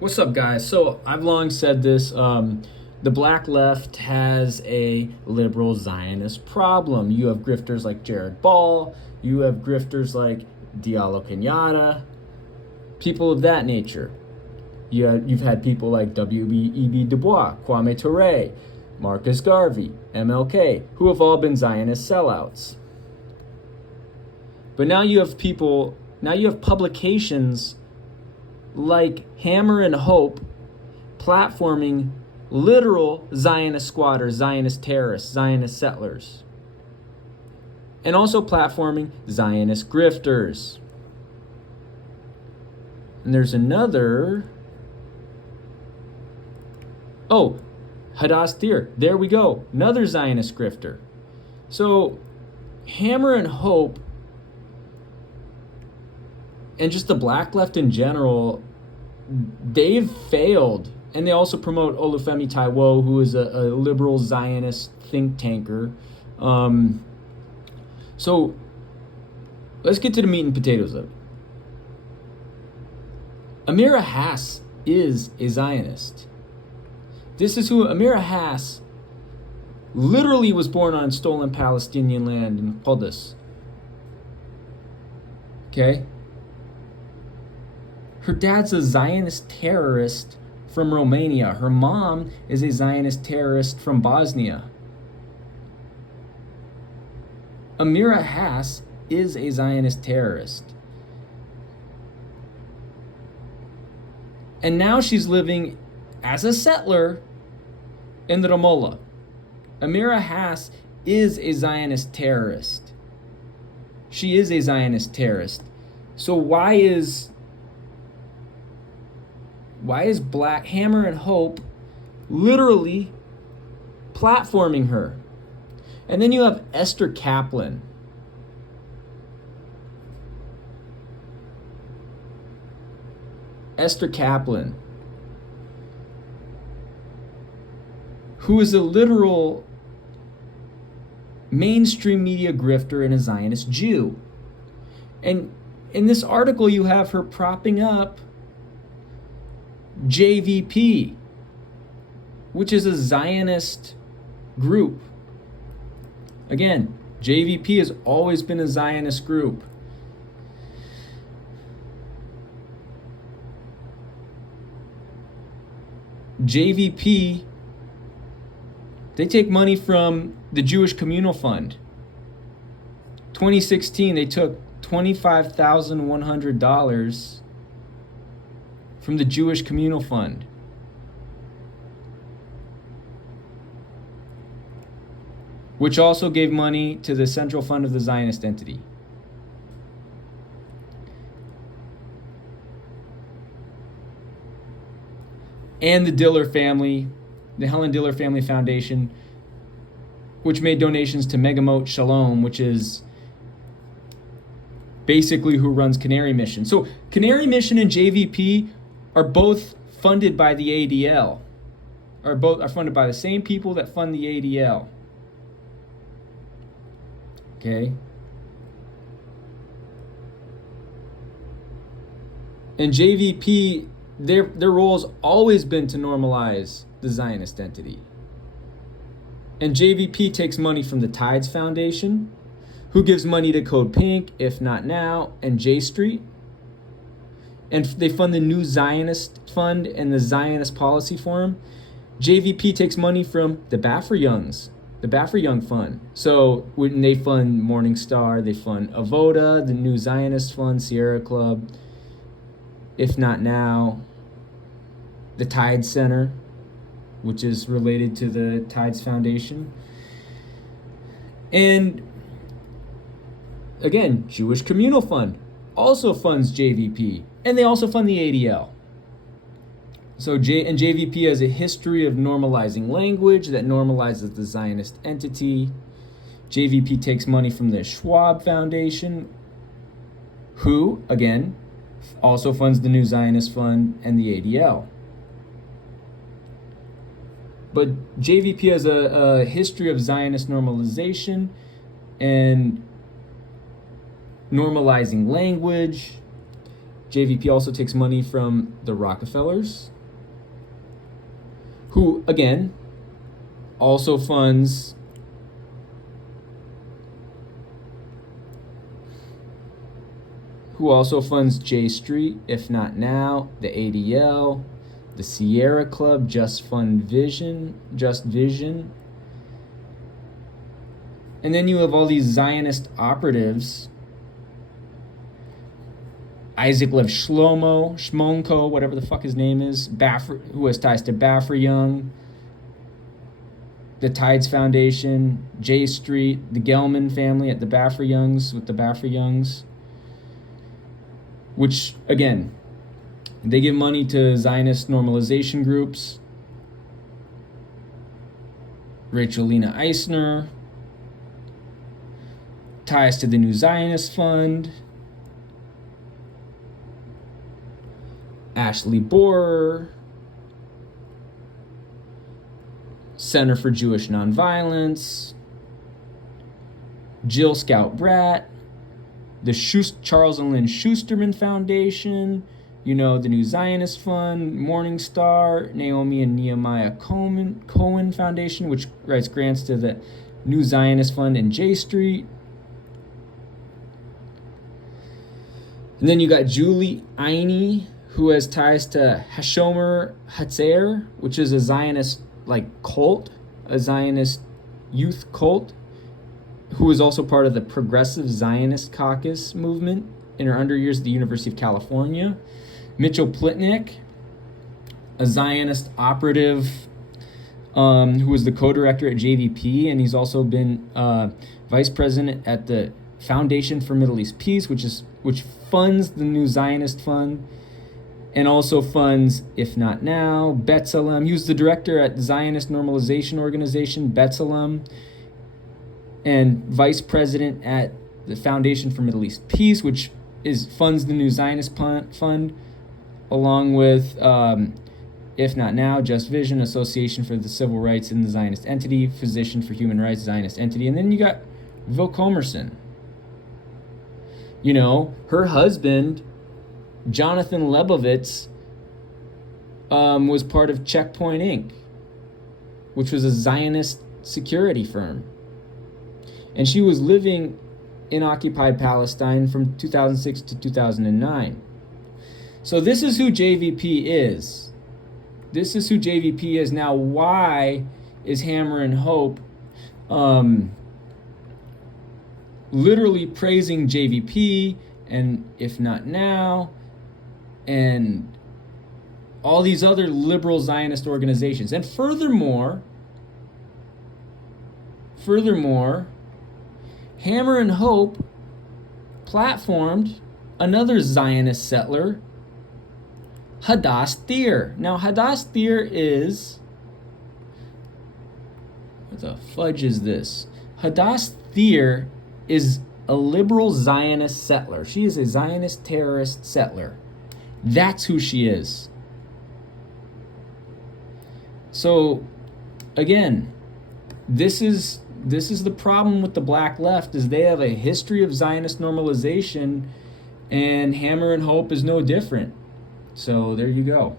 What's up, guys? So I've long said this. The black left has a liberal Zionist problem. You have grifters like Jared Ball. You have grifters like Diallo Kenyatta. People of that nature. You've had people like W.E.B. Du Bois, Kwame Ture, Marcus Garvey, MLK, who have all been Zionist sellouts. But now you have publications like Hammer and Hope platforming literal Zionist squatters, Zionist terrorists, Zionist settlers, and also platforming Zionist grifters. And there's another. Oh, Hadass Deer. There we go. Another Zionist grifter. So, Hammer and Hope, and just the black left in general, they've failed. And they also promote Olufemi Taiwo, who is a liberal Zionist think tanker. So let's get to the meat and potatoes of it. Amira Hass is a Zionist. This is who Amira Hass literally was born on stolen Palestinian land in Qudus. Okay? Her dad's a Zionist terrorist from Romania. Her mom is a Zionist terrorist from Bosnia. Amira Hass is a Zionist terrorist. And now she's living as a settler in the Ramallah. Amira Hass is a Zionist terrorist. She is a Zionist terrorist. So why is Black Hammer and Hope literally platforming her? And then you have Esther Kaplan. Esther Kaplan, who is a literal mainstream media grifter and a Zionist Jew. And in this article, you have her propping up JVP, which is a Zionist group. Again, JVP has always been a Zionist group. JVP, they take money from the Jewish Communal Fund. 2016, they took $25,100 from the Jewish Communal Fund. Which also gave money to the Central Fund of the Zionist Entity. And the Diller family, the Helen Diller Family Foundation, which made donations to Megamot Shalom, which is basically who runs Canary Mission. So Canary Mission and JVP are both funded by the ADL, are funded by the same people that fund the ADL. Okay? And JVP, their role has always been to normalize the Zionist entity. And JVP takes money from the Tides Foundation, who gives money to Code Pink, If Not Now, and J Street. And they fund the New Zionist Fund and the Zionist Policy Forum. JVP takes money from the Baffer Youngs, the Baffer Young Fund. So when they fund Morning Star, they fund Avoda, the New Zionist Fund, Sierra Club, If Not Now, the Tides Center, which is related to the Tides Foundation. And again, Jewish Communal Fund also funds JVP, and they also fund the ADL. So JVP has a history of normalizing language that normalizes the Zionist entity. JVP takes money from the Schwab Foundation, who, again, also funds the New Zionist Fund and the ADL. But JVP has a history of Zionist normalization and normalizing language JVP also takes money from the Rockefellers, who, again, also funds J Street, If Not Now, the ADL, the Sierra Club, Just Vision. And then you have all these Zionist operatives, Isaac Lev Shmonko, whatever the fuck his name is, who has ties to Bafra Young, the Tides Foundation, J Street, the Gelman family at the Bafra Youngs, with the Bafra Youngs, which, again, they give money to Zionist normalization groups. Rachel Lena Eisner, ties to the New Zionist Fund. Ashley Borer, Center for Jewish Nonviolence. Jill Scout Bratt, the Charles and Lynn Schusterman Foundation, the New Zionist Fund, Morning Star, Naomi and Nehemiah Cohen Foundation, which writes grants to the New Zionist Fund and J Street. And then you got Julie Eine, who has ties to Hashomer Hatzair, which is a Zionist cult, a Zionist youth cult, who is also part of the Progressive Zionist Caucus movement in her underyears at the University of California. Mitchell Plitnick, a Zionist operative who was the co-director at JVP, and he's also been vice president at the Foundation for Middle East Peace, which funds the New Zionist Fund and also funds If Not Now, B'Tselem. He was the director at the Zionist Normalization Organization, B'Tselem, and vice president at the Foundation for Middle East Peace, which funds the New Zionist Fund, along with If Not Now, Just Vision, Association for the Civil Rights in the Zionist Entity, Physician for Human Rights, Zionist Entity. And then you got Vil Comerson. Her husband, Jonathan Lebovitz, was part of Checkpoint Inc., which was a Zionist security firm. And she was living in occupied Palestine from 2006 to 2009. So this is who JVP is. This is who JVP is. Now, why is Hammer and Hope literally praising JVP and If Not Now and all these other liberal Zionist organizations? And furthermore, Hammer and Hope platformed another Zionist settler, Hadass Thier. Now, Hadass Thier is... what the fudge is this? Hadass Thier is a liberal Zionist settler. She is a Zionist terrorist settler. That's who she is. So, again, this is the problem with the black left, is they have a history of Zionist normalization, and Hammer and Hope is no different. So there you go.